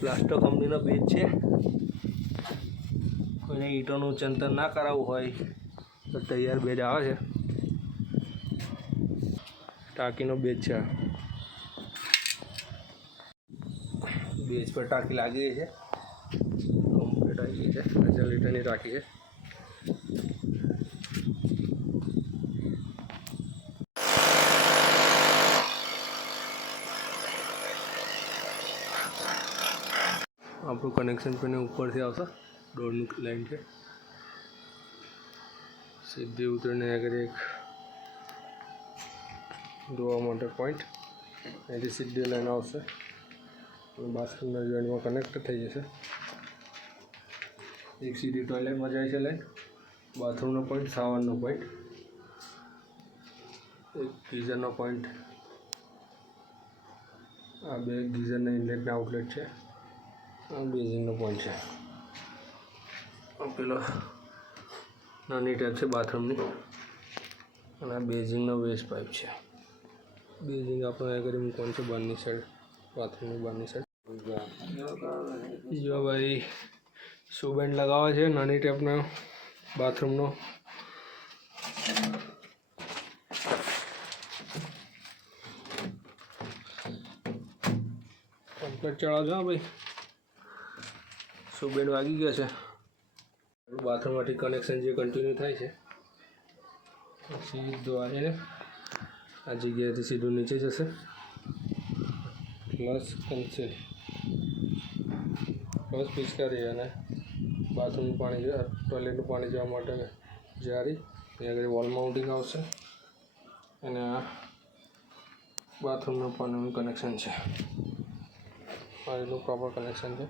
Plaster કંપનીનો base છે. કોઈને ઈંટોનું ચંતર ના કરાવવું હોય તો તૈયાર બેઝ આવે છે. ટાંકીનો બેઝ છે. બેઝ પર ટાંકી લાગી ગઈ છે. કમ્પ્લીટ આવી ગઈ છે. 1000 લીટરની ટાંકી છે. આપણું કનેક્શન પણ ઉપરથી આવશે. ડોરની લાઈન છે. સીધી ઉતરીને આગળ એક ધોવા માટે પોઈન્ટ, અહીંથી સીધી લાઈન આવશે. બાથરૂમના જોઈન્ટમાં કનેક્ટ થઈ જશે. એક સીધી ટોયલેટમાં જાય છે લાઈન, બાથરૂમનો પોઈન્ટ, શાવરનો પોઈન્ટ, એક ગીઝરનો પોઈન્ટ. આ બે ગીઝરના ઇનલેટના આઉટલેટ છે. આ બેઝિંગનો પોઈન્ટ છે. પેલો નાની ટેપ છે બાથરૂમની, અને આ બેઝિંગનો વેસ્ટ પાઇપ છે. બેઝિંગ આપણે આગળ મૂકવાનું છે બહારની સાઈડ, બાથરૂમની બહારની સાઈડ. જો ભાઈ શૂ બેન્ડ લગાવે છે નાની ટેપનો બાથરૂમનો. કમ્પ્લીટ ચડાવજો હા ભાઈ. શૂ બેન્ડ વાગી ગયો છે. બાથરૂમમાંથી કનેક્શન જે કન્ટિન્યુ થાય છે સીધું આવે ને આ જગ્યાએથી સીધું નીચે જશે. પ્લસ પિચકારી અને બાથરૂમનું પાણી, ટોયલેટનું પાણી જવા માટે જારી. અહીંયા આગળ વોલ માઉન્ટિંગ આવશે અને આ બાથરૂમનું પાણીનું કનેક્શન છે. આ રીતનું પ્રોપર કનેક્શન છે.